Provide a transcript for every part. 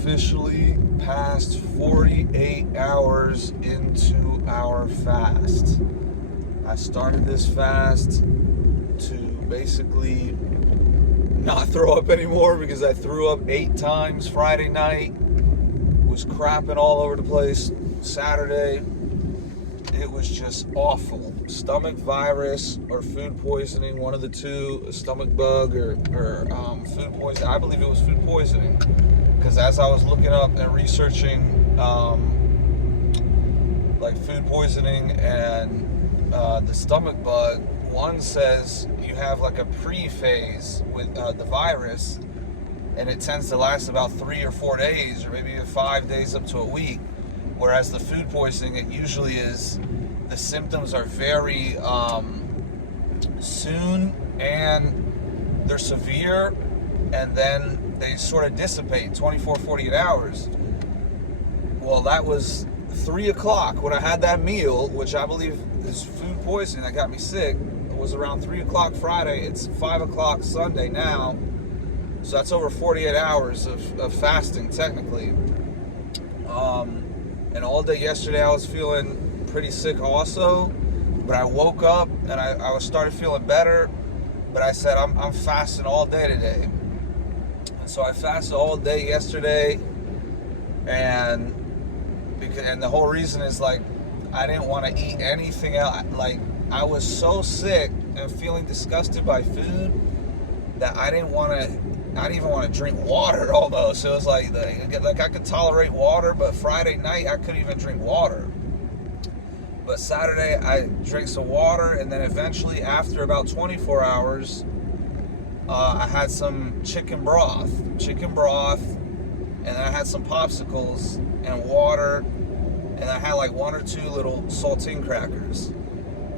officially passed 48 hours into our fast. I started this fast to basically not throw up anymore because I threw up 8 times Friday night, was crapping all over the place Saturday. It was just awful. Stomach virus or food poisoning, one of the two, a stomach bug or food poisoning. I believe it was food poisoning because as I was looking up and researching like food poisoning and the stomach bug, one says you have like a pre-phase with the virus and it tends to last about 3 or 4 days or maybe 5 days up to a week. Whereas the food poisoning, it usually is, the symptoms are very soon and they're severe and then they sort of dissipate 24, 48 hours. Well, that was 3 o'clock when I had that meal, which I believe is food poisoning that got me sick. It was around 3 o'clock Friday. It's 5 o'clock Sunday now. So that's over 48 hours of fasting, technically. And all day yesterday I was feeling pretty sick also, but I woke up and I started feeling better, but I said I'm fasting all day today. And so I fasted all day yesterday, and the whole reason is like I didn't want to eat anything else. Like I was so sick and feeling disgusted by food that I didn't even want to drink water almost. It was like I could tolerate water, but Friday night I couldn't even drink water. But Saturday I drank some water, and then eventually after about 24 hours, I had some chicken broth, and then I had some popsicles and water, and I had like 1 or 2 little saltine crackers.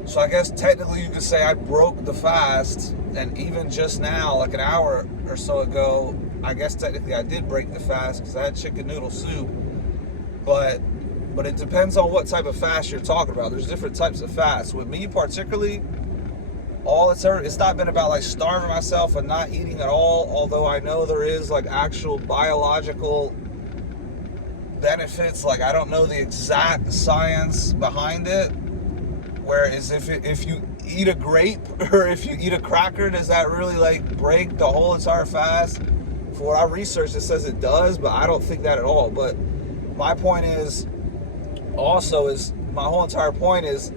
So I guess technically you could say I broke the fast, and even just now, like an hour or so ago, I guess technically I did break the fast because I had chicken noodle soup. But it depends on what type of fast you're talking about. There's different types of fasts. With me particularly, it's not been about like starving myself and not eating at all, although I know there is like actual biological benefits. Like I don't know the exact science behind it. Whereas if you eat a grape or if you eat a cracker, does that really like break the whole entire fast? For what I researched, it says it does, but I don't think that at all. But my point is, my whole entire point is,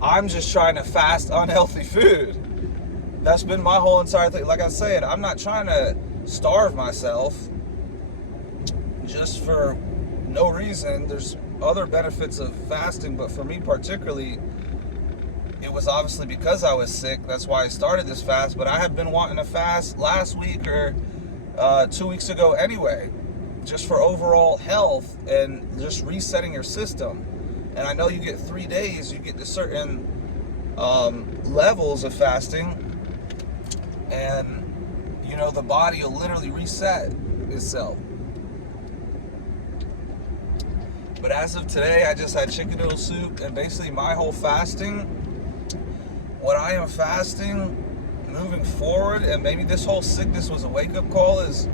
I'm just trying to fast unhealthy food. That's been my whole entire thing. Like I said, I'm not trying to starve myself just for no reason. There's other benefits of fasting, but for me particularly, it was obviously because I was sick. That's why I started this fast. But I had been wanting to fast last week or 2 weeks ago anyway, just for overall health and just resetting your system. And I know you get 3 days, you get to certain levels of fasting, and you know the body will literally reset itself. But as of today, I just had chicken noodle soup, and basically my whole fasting, what I am fasting moving forward, and maybe this whole sickness was a wake-up call, is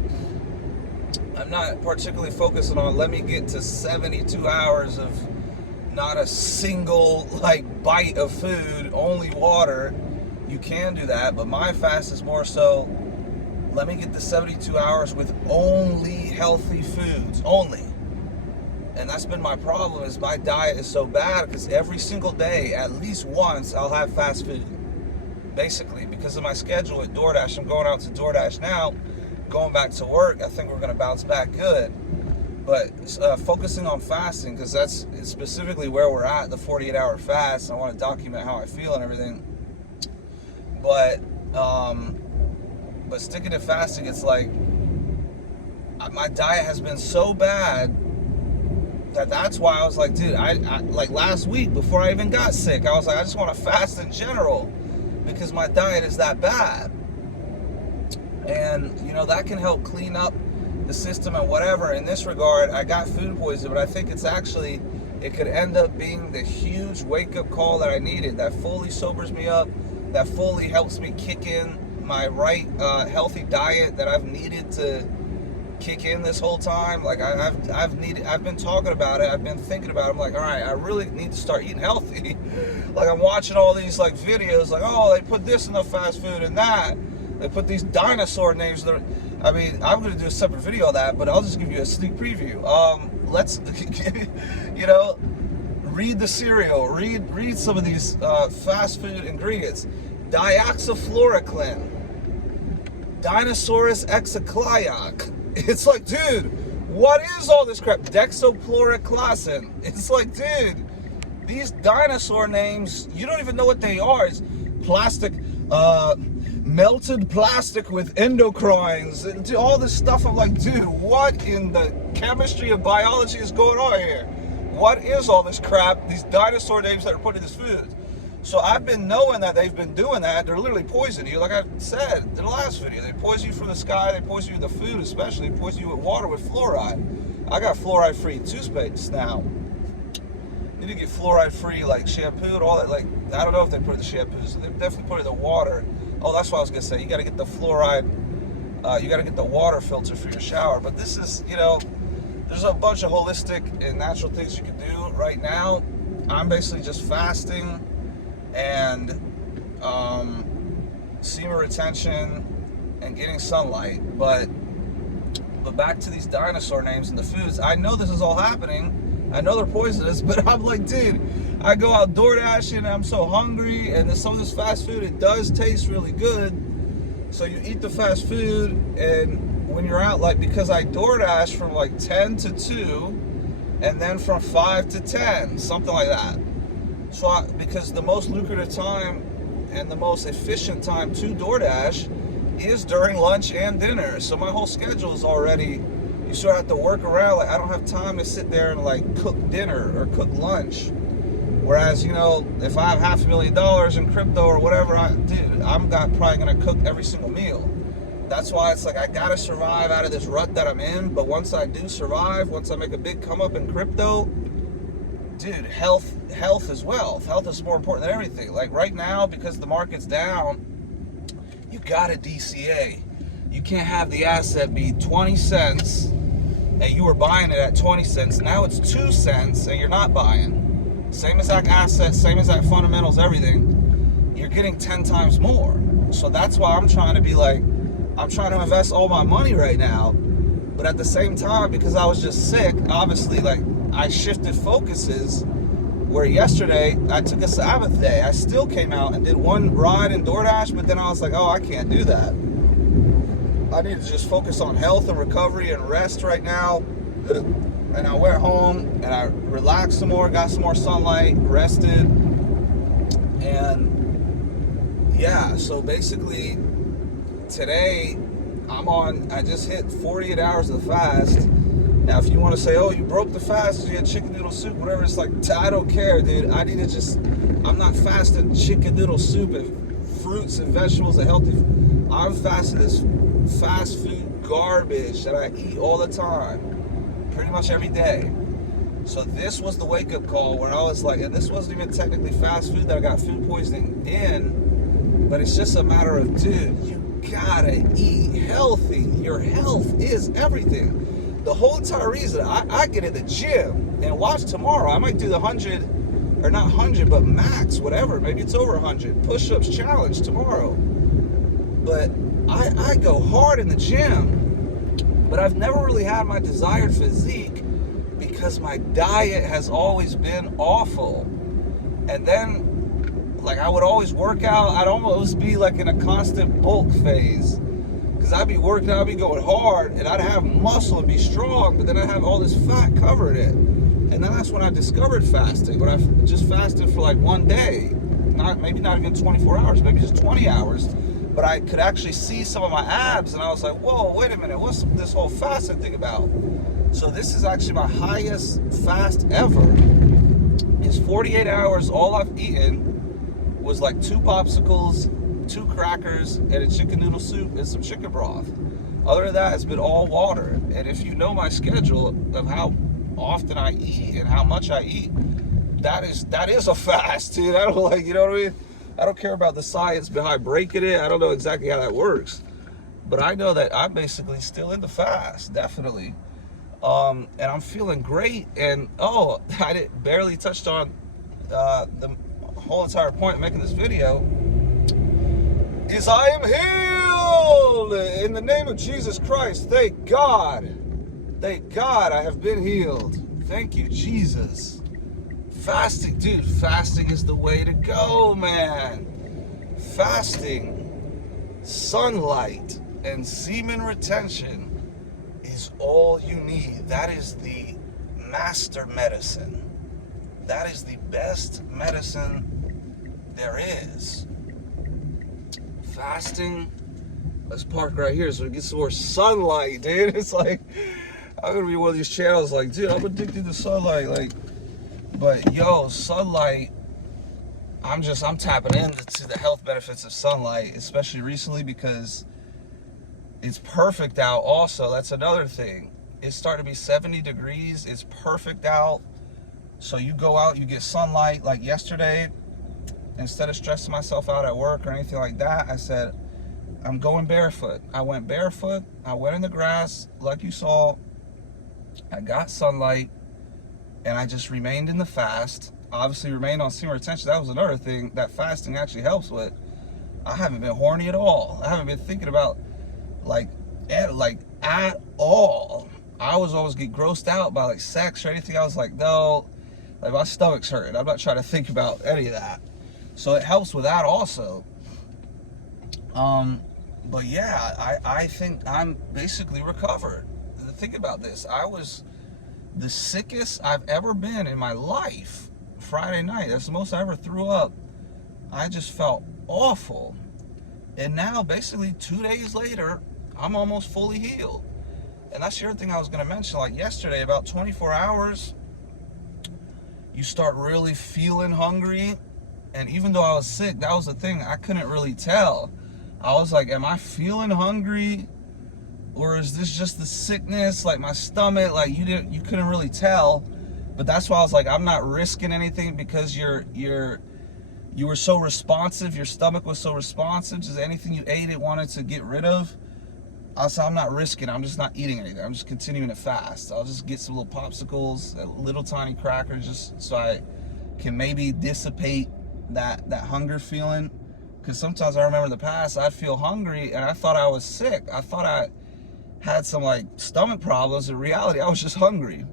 I'm not particularly focusing on let me get to 72 hours of not a single like bite of food, only water. You can do that, but my fast is more so let me get to 72 hours with only healthy foods, only. And that's been my problem, is my diet is so bad because every single day, at least once, I'll have fast food. Basically, because of my schedule at DoorDash. I'm going out to DoorDash now, going back to work. I think we're going to bounce back good. But focusing on fasting, because that's specifically where we're at, the 48-hour fast. I want to document how I feel and everything. But sticking to fasting, it's like my diet has been so bad that's why I was like, dude, I like last week before I even got sick, I was like, I just want to fast in general because my diet is that bad. And you know, that can help clean up the system and whatever. In this regard, I got food poisoning, but I think it could end up being the huge wake-up call that I needed, that fully sobers me up, that fully helps me kick in my right healthy diet that I've needed to kick in this whole time. Like I've been talking about it. I've been thinking about it. I'm like, all right, I really need to start eating healthy. Like I'm watching all these like videos, like, oh, they put this in the fast food and that. They put these dinosaur names. I mean, I'm going to do a separate video on that, but I'll just give you a sneak preview. Let's, read the cereal. Read some of these fast food ingredients. Dioxyfluorocline. Dinosaurus exoclyoc. It's like, dude, what is all this crap? Dexochloroclassin. It's like, dude, these dinosaur names, you don't even know what they are. It's plastic, melted plastic with endocrines and all this stuff. I'm like, dude, what in the chemistry of biology is going on here? What is all this crap? These dinosaur names that are put in this food. So I've been knowing that they've been doing that. They're literally poisoning you. Like I said in the last video, they poison you from the sky. They poison you with the food, especially. They poison you with water with fluoride. I got fluoride-free toothpaste now. Need to get fluoride-free like shampoo and all that. Like, I don't know if they put it in the shampoos. So they definitely put it in the water. Oh, that's what I was gonna say. You got to get the fluoride. You got to get the water filter for your shower. But this is, there's a bunch of holistic and natural things you can do right now. I'm basically just fasting and semen retention and getting sunlight. But back to these dinosaur names and the foods. I know this is all happening. I know they're poisonous, but I'm like, dude, I go out DoorDashing and I'm so hungry, and some of this fast food, it does taste really good. So you eat the fast food, and when you're out, like, because I DoorDash from like 10 to 2 and then from 5 to 10, something like that. So because the most lucrative time and the most efficient time to DoorDash is during lunch and dinner. So my whole schedule is already, you sort of have to work around. Like, I don't have time to sit there and like cook dinner or cook lunch. Whereas, if I have $500,000 in crypto or whatever, I'm probably gonna cook every single meal. That's why it's like I gotta survive out of this rut that I'm in. But once I do survive, once I make a big come up in crypto, dude, health is wealth. Health is more important than everything. Like right now, because the market's down, you got a DCA. You can't have the asset be 20 cents and you were buying it at 20 cents. Now it's 2 cents and you're not buying. Same exact asset, same exact fundamentals, everything. You're getting 10 times more. So that's why I'm trying to be like, I'm trying to invest all my money right now. But at the same time, because I was just sick, obviously, like, I shifted focuses. Where yesterday I took a Sabbath day. I still came out and did one ride in DoorDash, but then I was like, oh, I can't do that. I need to just focus on health and recovery and rest right now. And I went home and I relaxed some more, got some more sunlight, rested. And yeah, so basically today I just hit 48 hours of the fast. Now, if you want to say, oh, you broke the fast, you had chicken noodle soup, whatever, it's like, I don't care, dude. I need to I'm not fasting chicken noodle soup and fruits and vegetables and healthy. I'm fasting this fast food garbage that I eat all the time, pretty much every day. So this was the wake-up call where I was like, and this wasn't even technically fast food that I got food poisoning in, but it's just a matter of, dude, you gotta eat healthy. Your health is everything. The whole entire reason I get in the gym and watch tomorrow, I might do the 100, or not 100, but max, whatever. Maybe it's over 100 push-ups challenge tomorrow. But I go hard in the gym, but I've never really had my desired physique because my diet has always been awful. And then, like, I would always work out. I'd almost be like in a constant bulk phase. Because I'd be working out, I'd be going hard, and I'd have muscle and be strong, but then I'd have all this fat covering it. And then that's when I discovered fasting, when I just fasted for like one day. Maybe not even 24 hours, maybe just 20 hours. But I could actually see some of my abs, and I was like, whoa, wait a minute, what's this whole fasting thing about? So this is actually my highest fast ever. It's 48 hours, all I've eaten was like 2 popsicles, 2 crackers, and a chicken noodle soup and some chicken broth. Other than that, it's been all water. And if you know my schedule of how often I eat and how much I eat, that is a fast, dude. I don't, you know what I mean? I don't care about the science behind breaking it. I don't know exactly how that works. But I know that I'm basically still in the fast, definitely. And I'm feeling great. And I barely touched on the whole entire point of making this video is I am healed in the name of Jesus Christ. Thank God. Thank God I have been healed. Thank you, Jesus. Fasting, dude, fasting is the way to go, man. Fasting, sunlight, and semen retention is all you need. That is the master medicine. That is the best medicine there is. Fasting. Let's park right here so we get some more sunlight, dude. It's like, I'm gonna be one of these channels like, dude, I'm addicted to sunlight. Like, but yo, sunlight, I'm tapping into the health benefits of sunlight, especially recently because it's perfect out also. That's another thing. It's starting to be 70 degrees. It's perfect out. So you go out, you get sunlight. Like yesterday, instead of stressing myself out at work or anything like that, I said, I'm going barefoot. I went barefoot. I went in the grass like you saw. I got sunlight and I just remained in the fast. Obviously remained on semen retention. That was another thing that fasting actually helps with. I haven't been horny at all. I haven't been thinking about at all. I was always get grossed out by like sex or anything. I was like, no, like my stomach's hurting. I'm not trying to think about any of that. So it helps with that also. But yeah, I think I'm basically recovered. Think about this. I was the sickest I've ever been in my life. Friday night, that's the most I ever threw up. I just felt awful. And now basically 2 days later, I'm almost fully healed. And that's the other thing I was going to mention. Like yesterday, about 24 hours, you start really feeling hungry. And even though I was sick, that was the thing. I couldn't really tell. I was like, am I feeling hungry? Or is this just the sickness? Like my stomach, like you couldn't really tell. But that's why I was like, I'm not risking anything because you were so responsive. Your stomach was so responsive. Just anything you ate, it wanted to get rid of. I said, I'm not risking. I'm just not eating anything. I'm just continuing to fast. I'll just get some little popsicles, little tiny crackers, just so I can maybe dissipate that hunger feeling. Because sometimes I remember in the past, I'd feel hungry and I thought I was sick. I thought I had some like stomach problems. In reality, I was just hungry.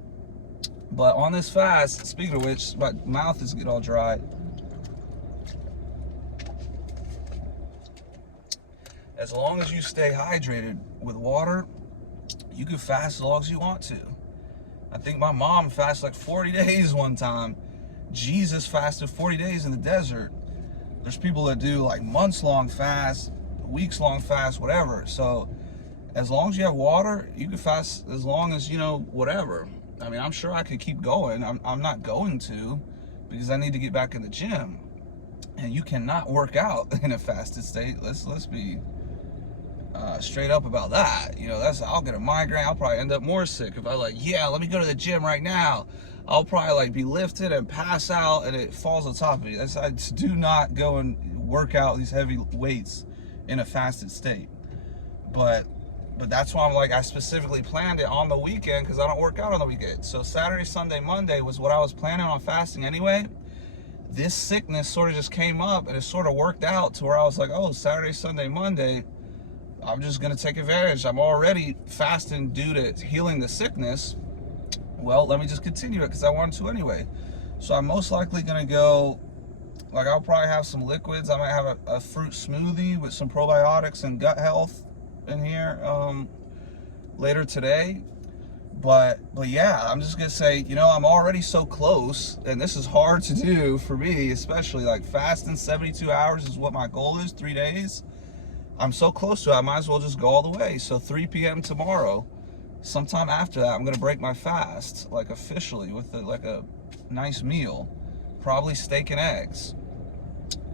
But on this fast, speaking of which, my mouth is getting all dry. As long as you stay hydrated with water, you can fast as long as you want to. I think my mom fasted like 40 days one time. Jesus fasted 40 days in the desert. There's people that do like months-long fast, weeks-long fast, whatever. So as long as you have water, you can fast as long as, whatever. I mean, I'm sure I could keep going. I'm not going to because I need to get back in the gym. And you cannot work out in a fasted state. Let's be straight up about that. I'll get a migraine. I'll probably end up more sick if I let me go to the gym right now. I'll probably be lifted and pass out and it falls on top of me. I do not go and work out these heavy weights in a fasted state. But that's why I specifically planned it on the weekend because I don't work out on the weekend. So Saturday, Sunday, Monday was what I was planning on fasting anyway. This sickness sort of just came up and it sort of worked out to where I was like, oh, Saturday, Sunday, Monday, I'm just going to take advantage. I'm already fasting due to healing the sickness. Well, let me just continue it because I wanted to anyway. So I'm most likely going to go, I'll probably have some liquids. I might have a fruit smoothie with some probiotics and gut health in here later today. But yeah, I'm just going to say, I'm already so close, and this is hard to do for me, especially fasting 72 hours is what my goal is, 3 days. I'm so close to it, I might as well just go all the way. So 3 p.m. tomorrow, sometime after that, I'm going to break my fast, officially, with a nice meal. Probably steak and eggs.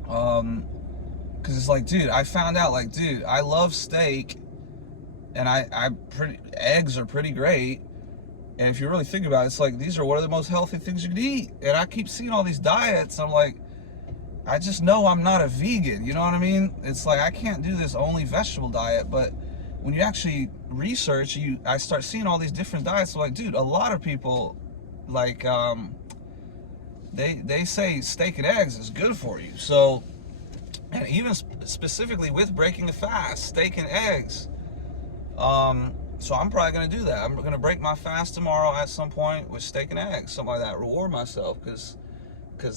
Because it's dude, I found out, dude, I love steak, and eggs are pretty great. And if you really think about it, it's these are one of the most healthy things you can eat. And I keep seeing all these diets, I'm I just know I'm not a vegan, you know what I mean? It's I can't do this only vegetable diet, but when you actually research, I start seeing all these different diets. So like, dude, a lot of people, like, they say steak and eggs is good for you. So, and even specifically with breaking the fast, steak and eggs. So I'm probably gonna do that. I'm gonna break my fast tomorrow at some point with steak and eggs, something like that. Reward myself, because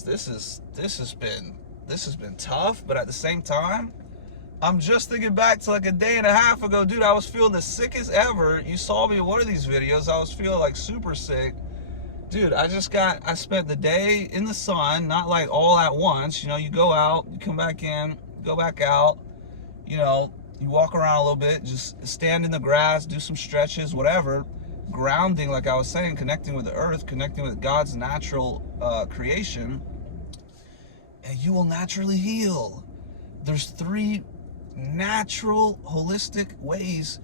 this has been tough. But at the same time, I'm just thinking back to like a day and a half ago, dude. I was feeling the sickest ever. You saw me in one of these videos. I was feeling like super sick, dude. I spent the day in the sun, not like all at once. You know, you go out, you come back in, go back out. You know, you walk around a little bit, just stand in the grass, do some stretches, whatever. Grounding, like I was saying, connecting with the earth, connecting with God's natural creation, and you will naturally heal. There's 3 natural, holistic ways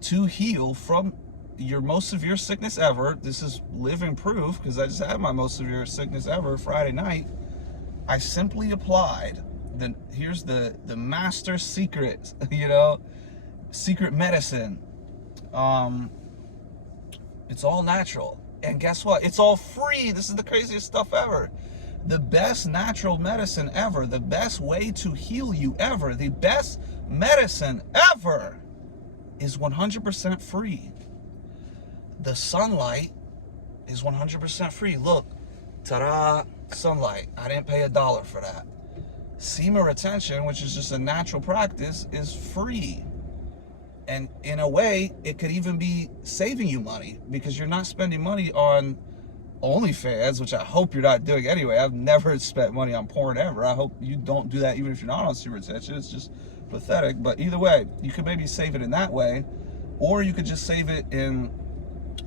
to heal from your most severe sickness ever. This is living proof, because I just had my most severe sickness ever Friday night. I simply applied here's the master secret, you know, secret medicine. It's all natural, and guess what? It's all free. This is the craziest stuff ever. The best natural medicine ever, the best way to heal you ever, the best medicine ever is 100% free. The sunlight is 100% free. Look, ta-da, sunlight. I didn't pay $1 for that. Semen retention, which is just a natural practice, is free. And in a way, it could even be saving you money, because you're not spending money on OnlyFans, which I hope you're not doing anyway. I've never spent money on porn ever. I hope you don't do that even if you're not on semen retention. It's just pathetic. But either way, you could maybe save it in that way, or you could just save it in,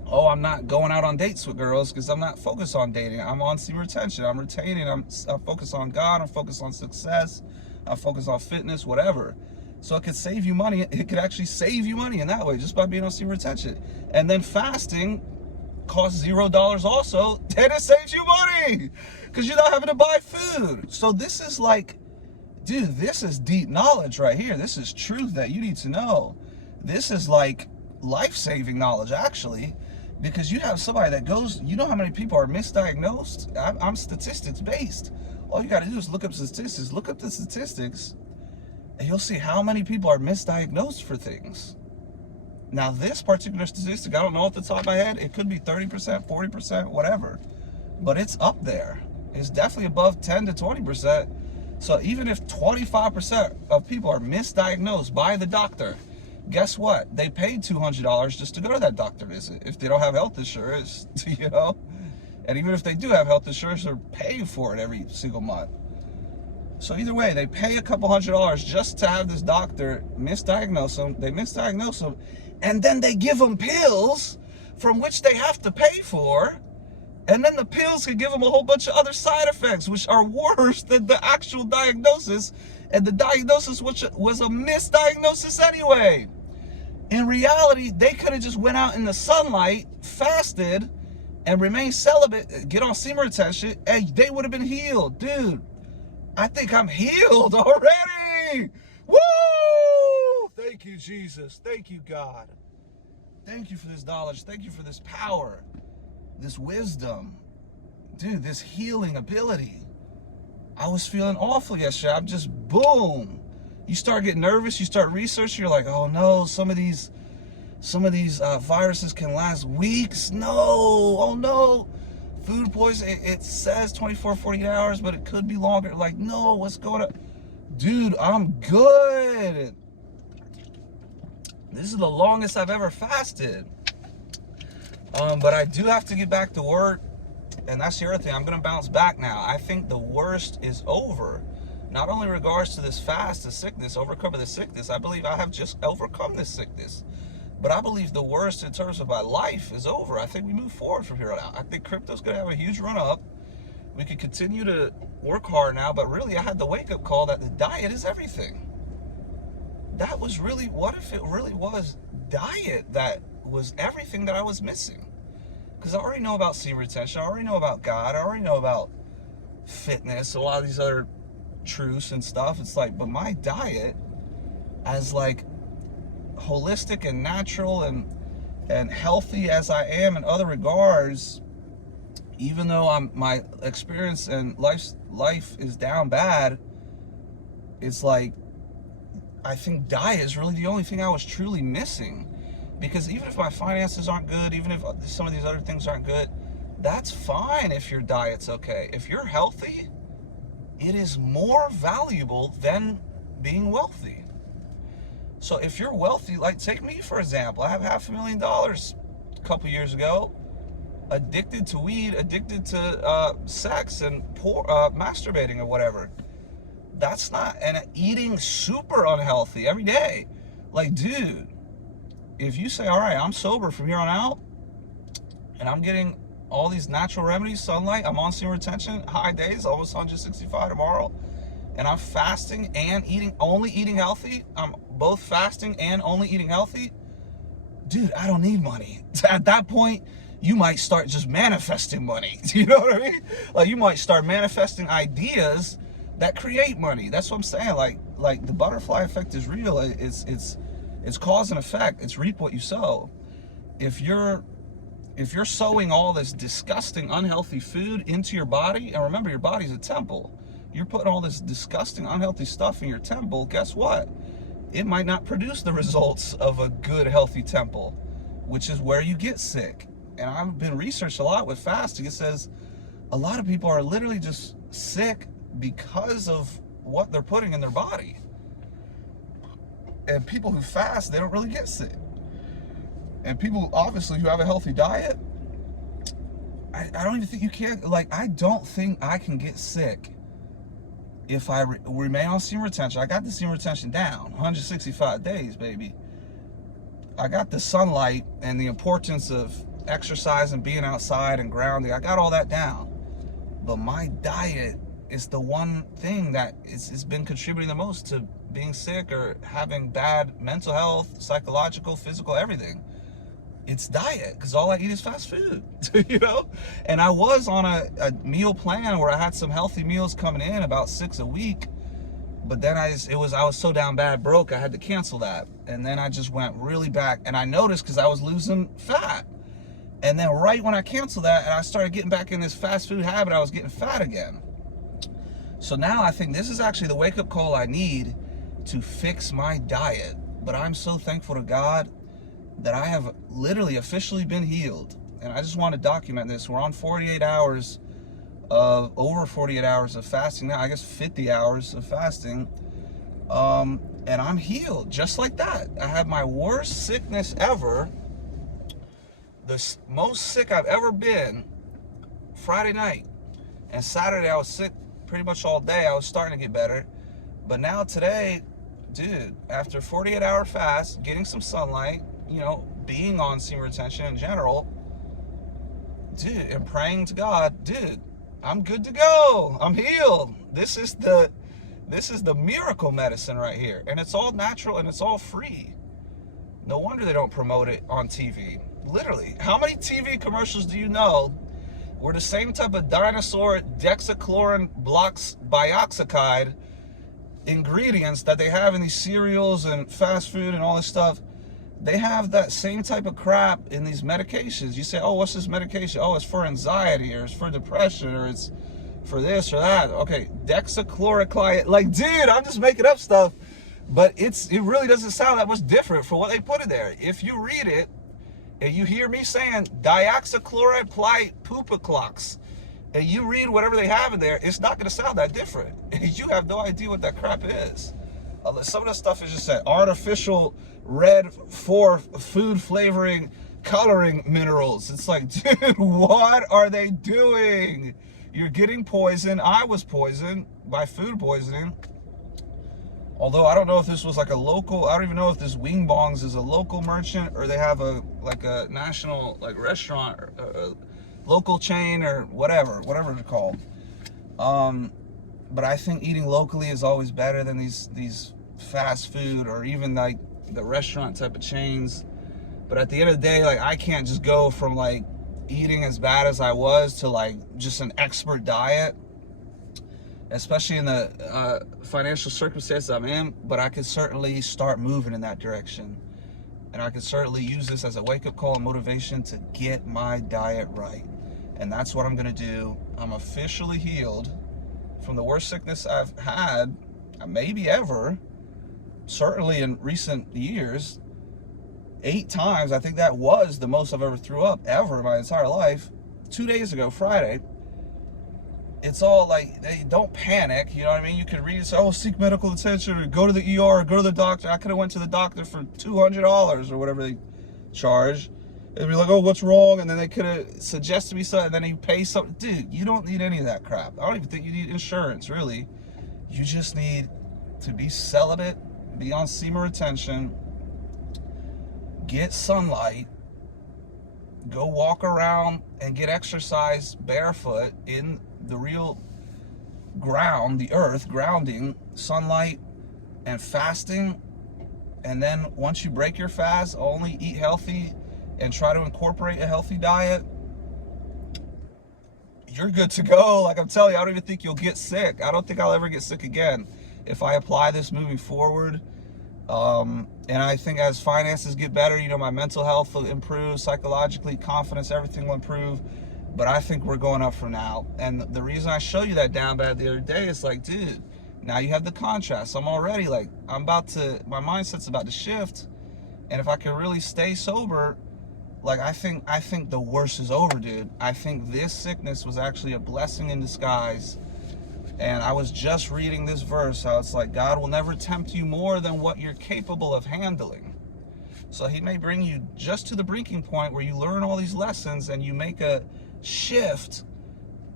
oh, I'm not going out on dates with girls because I'm not focused on dating. I'm on semen retention. I'm retaining. I'm focused on God. I'm focused on success. I'm focused on fitness, whatever. So it could save you money. It could actually save you money in that way, just by being on semen retention. And then fasting costs $0 also, and it saves you money because you're not having to buy food. So this is like, dude, this is deep knowledge right here. This is truth that you need to know. This is like life-saving knowledge, actually, because you have somebody that goes, you know how many people are misdiagnosed? I'm statistics based. All you got to do is look up statistics, look up the statistics, and you'll see how many people are misdiagnosed for things. Now, this particular statistic, I don't know off the top of my head, it could be 30%, 40%, whatever, but it's up there. It's definitely above 10 to 20%. So even if 25% of people are misdiagnosed by the doctor, guess what? They paid $200 just to go to that doctor visit if they don't have health insurance, you know? And even if they do have health insurance, they're paying for it every single month. So either way, they pay a couple $100 just to have this doctor misdiagnose them. They misdiagnose them, and then they give them pills from which they have to pay for. And then the pills can give them a whole bunch of other side effects, which are worse than the actual diagnosis. And the diagnosis, which was a misdiagnosis anyway. In reality, they could have just went out in the sunlight, fasted, and remained celibate, get on semen retention, and they would have been healed. Dude, I think I'm healed already. Woo! Thank you, Jesus. Thank you, God. Thank you for this knowledge. Thank you for this power, this wisdom. Dude, this healing ability. I was feeling awful yesterday. I'm just, boom. You start getting nervous. You start researching. You're like, oh no, some of these viruses can last weeks. No, oh no. Food poisoning, it says 24, 48 hours, but it could be longer. Like, no, what's going on? Dude, I'm good. This is the longest I've ever fasted. But I do have to get back to work. And that's the other thing. I'm going to bounce back now. I think the worst is over. Not only in regards to this fast, the sickness, overcoming the sickness. I believe I have just overcome this sickness. But I believe the worst in terms of my life is over. I think we move forward from here on out. I think crypto's going to have a huge run up. We can continue to work hard now, but really I had the wake up call that the diet is everything. That was really, what if it really was diet that was everything that I was missing? Because I already know about semen retention. I already know about God. I already know about fitness, a lot of these other truths and stuff. It's like, but my diet as like holistic and natural and healthy as I am in other regards, even though my experience and life is down bad, it's like, I think diet is really the only thing I was truly missing. Because even if my finances aren't good, even if some of these other things aren't good, that's fine if your diet's okay. If you're healthy, it is more valuable than being wealthy. So if you're wealthy, like take me for example, I have $500,000 a couple years ago, addicted to weed, addicted to sex and masturbating or whatever. That's not, and eating super unhealthy every day. Like, dude, if you say, all right, I'm sober from here on out, and I'm getting all these natural remedies, sunlight, I'm on semen retention, high days, almost 165 tomorrow, and I'm fasting and only eating healthy, I'm both fasting and only eating healthy, dude, I don't need money. At that point, you might start just manifesting money. You know what I mean? Like, you might start manifesting ideas that create money. That's what I'm saying. Like the butterfly effect is real. It's cause and effect. It's reap what you sow. If you're sowing all this disgusting, unhealthy food into your body, and remember, your body's a temple. You're putting all this disgusting, unhealthy stuff in your temple, guess what? It might not produce the results of a good, healthy temple, which is where you get sick. And I've been researched a lot with fasting. It says a lot of people are literally just sick because of what they're putting in their body. And people who fast, they don't really get sick. And people, obviously, who have a healthy diet, I don't even think you can, like, I don't think I can get sick if I remain on semen retention. I got the semen retention down, 165 days, baby. I got the sunlight and the importance of exercise and being outside and grounding. I got all that down. But my diet is the one thing that it's been contributing the most to being sick or having bad mental health, psychological, physical, everything. It's diet, because all I eat is fast food, you know? And I was on a meal plan where I had some healthy meals coming in, about 6 a week, but then I was so down bad broke, I had to cancel that. And then I just went really back, and I noticed because I was losing fat. And then right when I canceled that and I started getting back in this fast food habit, I was getting fat again. So now I think this is actually the wake-up call I need to fix my diet. But I'm so thankful to God that I have literally officially been healed. And I just want to document this. We're on 48 hours of, over 48 hours of fasting now, I guess 50 hours of fasting. And I'm healed just like that. I had my worst sickness ever, the most sick I've ever been, Friday night. And Saturday I was sick pretty much all day. I was starting to get better. But now today, dude, after 48-hour fast, getting some sunlight, you know, being on semen retention in general, dude, and praying to God, dude, I'm good to go. I'm healed. This is the miracle medicine right here. And it's all natural and it's all free. No wonder they don't promote it on TV. Literally, how many TV commercials do you know where the same type of dinosaur dexachlorophene blocks bioxide ingredients that they have in these cereals and fast food and all this stuff, they have that same type of crap in these medications. You say, oh, what's this medication? Oh, it's for anxiety, or it's for depression, or it's for this or that. Okay, dexachlorophene. Like, dude, I'm just making up stuff, but it really doesn't sound that much different for what they put in there. If you read it and you hear me saying diaxychloroplite poopaclox, and you read whatever they have in there, it's not going to sound that different. You have no idea what that crap is. Some of the stuff is just that artificial red for food flavoring coloring minerals. It's like, dude, what are they doing? You're getting poisoned. I was poisoned by food poisoning. Although I don't know if this was like a local, I don't even know if this Wing Bongs is a local merchant or they have a national like restaurant or a local chain or whatever it's called. But I think eating locally is always better than these fast food or even like the restaurant type of chains. But at the end of the day, like, I can't just go from like eating as bad as I was to like just an expert diet, especially in the financial circumstances I'm in. But I could certainly start moving in that direction. And I can certainly use this as a wake-up call and motivation to get my diet right. And that's what I'm going to do. I'm officially healed from the worst sickness I've had, maybe ever, certainly in recent years. 8 times. I think that was the most I've ever threw up ever in my entire life. 2 days ago, Friday. It's all like, don't panic, you know what I mean? You could read it, say, oh, seek medical attention, or go to the ER, or go to the doctor. I could have went to the doctor for $200 or whatever they charge. They'd be like, oh, what's wrong? And then they could have suggested me something, and then you pay something. Dude, you don't need any of that crap. I don't even think you need insurance, really. You just need to be celibate, be on semen retention, get sunlight, go walk around and get exercise barefoot in the real ground, the earth, grounding, sunlight, and fasting. And then once you break your fast, only eat healthy and try to incorporate a healthy diet. You're good to go. Like I'm telling you, I don't even think you'll get sick. I don't think I'll ever get sick again if I apply this moving forward. And I think as finances get better, you know, my mental health will improve, psychologically, confidence, everything will improve. But I think we're going up from now. And the reason I show you that down bad the other day is like, dude, now you have the contrast. I'm already like, my mindset's about to shift. And if I can really stay sober, like I think the worst is over, dude. I think this sickness was actually a blessing in disguise. And I was just reading this verse, how it's like, God will never tempt you more than what you're capable of handling. So he may bring you just to the breaking point where you learn all these lessons and you make a shift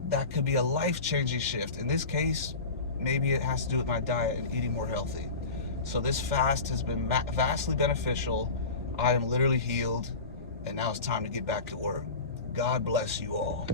that could be a life-changing shift. In this case, maybe it has to do with my diet and eating more healthy. So this fast has been vastly beneficial. I am literally healed, and now it's time to get back to work. God bless you all.